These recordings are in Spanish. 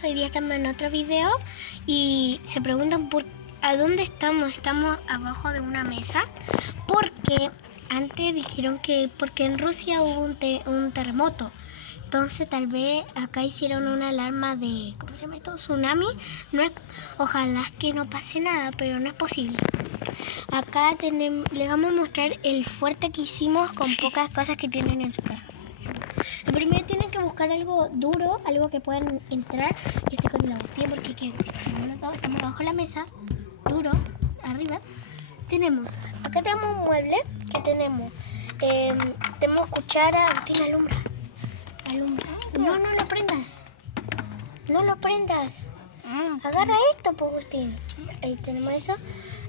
Hoy día estamos en otro video y se preguntan a dónde estamos. Estamos abajo de una mesa porque antes dijeron que porque en Rusia hubo un terremoto. Entonces tal vez acá hicieron una alarma de, ¿cómo se llama esto? Tsunami. No es, ojalá que no pase nada, pero no es posible. Acá les vamos a mostrar el fuerte que hicimos con pocas cosas que tienen en su casa. Lo primero tienen que buscar algo duro, algo que puedan entrar. Yo estoy con el Agustín porque estamos bajo la mesa, duro, arriba. Acá tenemos un mueble que tenemos cuchara. Agustín, alumbra. No lo prendas. No lo prendas. Agarra esto, pues, Agustín. Ahí tenemos eso.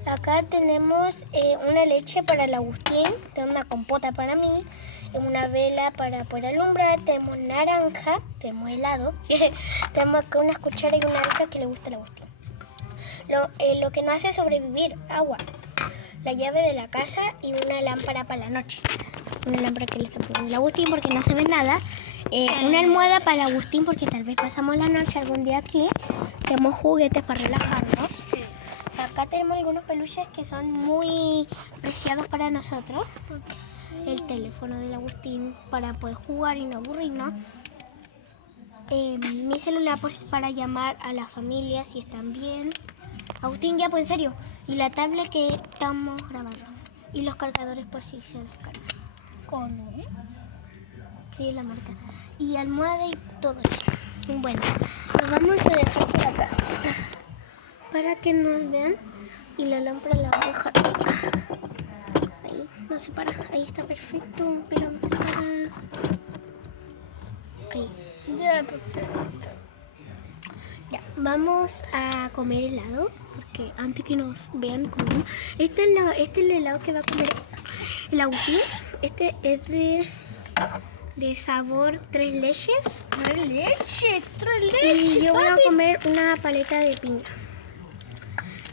Acá tenemos una leche para el Agustín, tenemos una compota para mí, una vela para poder alumbrar, tenemos naranja, tenemos helado, tenemos acá unas cucharas y una alca que le gusta al Agustín. Lo que nos hace sobrevivir, agua, la llave de la casa y una lámpara para la noche. Una lámpara que le soporta al Agustín porque no se ve nada. Una almohada para el Agustín porque tal vez pasamos la noche algún día aquí. Tenemos juguetes para relajarnos. Sí. Acá tenemos algunos peluches que son muy preciados para nosotros. El teléfono del Agustín para poder jugar y no aburrirnos. Mi celular para llamar a la familia si están bien. Agustín, ya, pues en serio. Y la tablet que estamos grabando. Y los cargadores por si se descargan. ¿Cómo? Sí, la marca. Y almohada y todo eso. Bueno, lo vamos a dejar por acá para que nos vean. Y la lámpara la voy a dejar ahí, no se para. Ahí está perfecto, pero no se para. Ahí, ya, perfecto. Ya, vamos a comer helado, porque antes que nos vean comer. Este es el helado que va a comer el Agustín. Este es de sabor 3 leches. 3 leches. Y yo voy a comer una paleta de piña.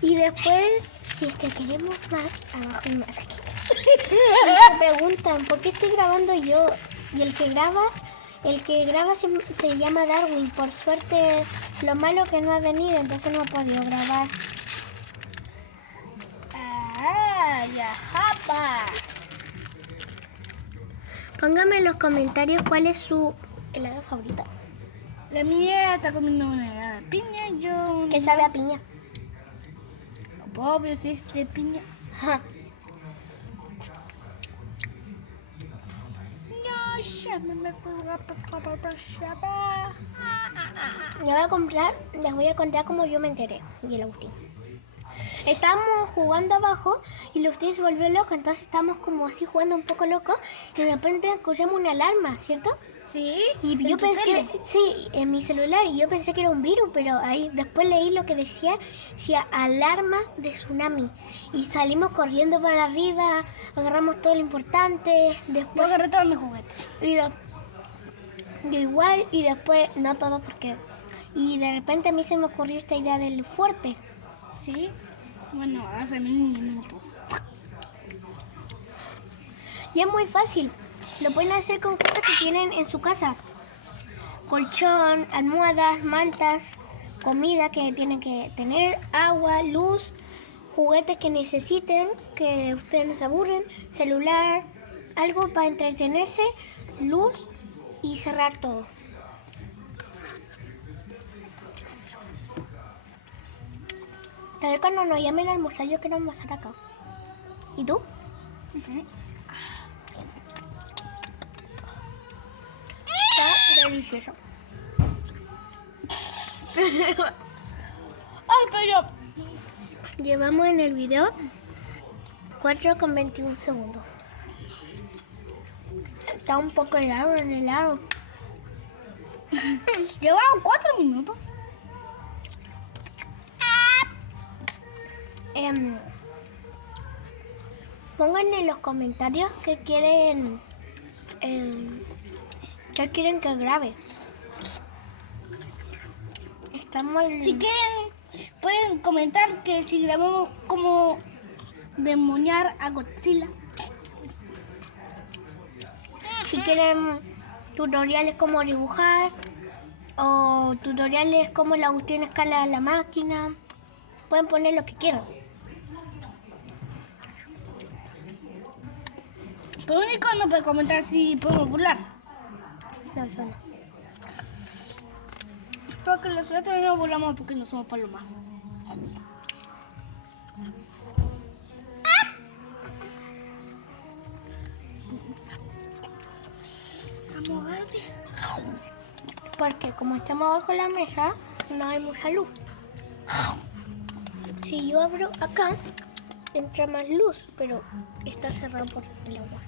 Y después, si es que queremos más, abajo hay más aquí. Y se preguntan, ¿por qué estoy grabando yo? Y el que graba se llama Darwin. Por suerte, lo malo que no ha venido, entonces no ha podido grabar. Ya, japa. Póngame en los comentarios cuál es su helado favorito. La mía está comiendo una helada de piña, yo... ¿Qué sabe a piña? Obvio, sí, de piña. Ajá. Les voy a contar cómo yo me enteré, y el Agustín. Estábamos jugando abajo y el Agustín se volvió loco, entonces estábamos como así jugando un poco loco y de repente escuchamos una alarma, ¿cierto? Sí. Y yo pensé, sí, en mi celular, y yo pensé que era un virus, pero ahí después leí lo que decía alarma de tsunami. Y salimos corriendo para arriba, agarramos todo lo importante, después... Yo agarré todos mis juguetes. Yo igual, y después, no todo porque... Y de repente a mí se me ocurrió esta idea del fuerte. ¿Sí? Bueno, hace 1000 minutos. Y es muy fácil. Lo pueden hacer con cosas que tienen en su casa. Colchón, almohadas, mantas, comida que tienen que tener, agua, luz, juguetes que necesiten, que ustedes no se aburren, celular, algo para entretenerse, luz y cerrar todo. A ver, cuando nos llamen a almorzar, yo quiero almorzar acá. ¿Y tú? Está delicioso. Ay, pero... Llevamos en el video 4:21 segundos. Está un poco helado en el helado. Llevamos 4 minutos. Pongan en los comentarios qué quieren que grabe. Si quieren, pueden comentar que si grabamos como demoniar a Godzilla. Si quieren tutoriales como dibujar o tutoriales como el Agustín escala la máquina. Pueden poner lo que quieran. Lo único no puede comentar si podemos burlar. No, eso no. Porque los otros no burlamos porque no somos palomas. Vamos a verte. Porque como estamos bajo la mesa, no hay mucha luz. Si yo abro acá, entra más luz, pero está cerrado por el agua.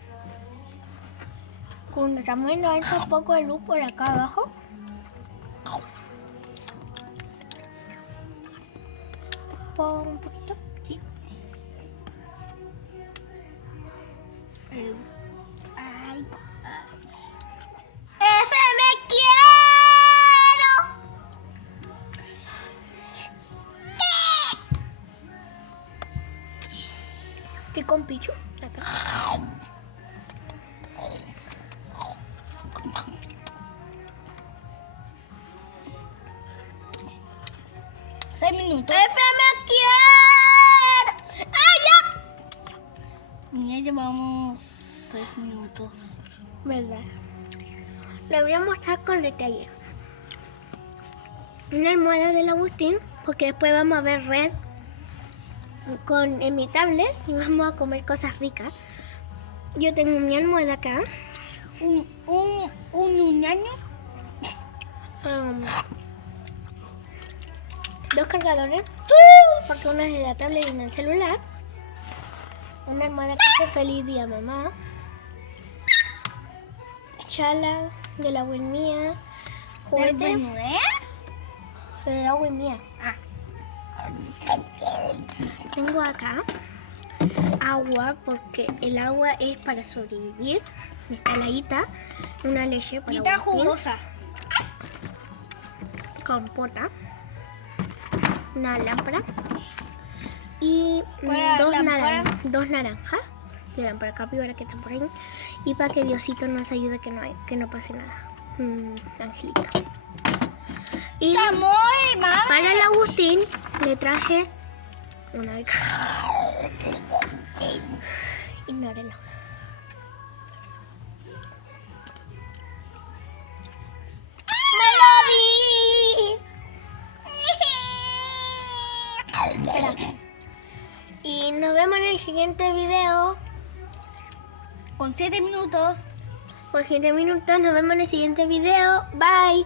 Cuando también no entra un poco de luz por acá abajo. Un poquito. Sí. Ay, ¡Ese me quiero! ¿Qué con Pichu? Acá. 6 minutos. ¡Ese me quiero! ¡Ay, ya! Ya llevamos 6 minutos. ¿Verdad? Le voy a mostrar con detalle. Una almohada del Agustín, porque después vamos a ver Red en mi tablet y vamos a comer cosas ricas. Yo tengo mi almohada acá. Un ñaño. Dos cargadores, porque una es de la tablet y una del celular. Una almohada que dice feliz día mamá. Chala de la Wii mía. Juguete de la Wii mía. Tengo acá agua, porque el agua es para sobrevivir. Está heladita. Una leche para Está Agustín. jugosa. Compota. Una lámpara. Y Para dos naranjas. De lámpara capibara que están por ahí. Y para que Diosito nos ayude que no pase nada. Angelito. Y ¡Chamoy, mamá! para el Agustín le traje una alcaja. Ignórenlo. ¡Me lo vi! Espera. Y nos vemos en el siguiente video. Con 7 minutos. Por 7 minutos nos vemos en el siguiente video. Bye.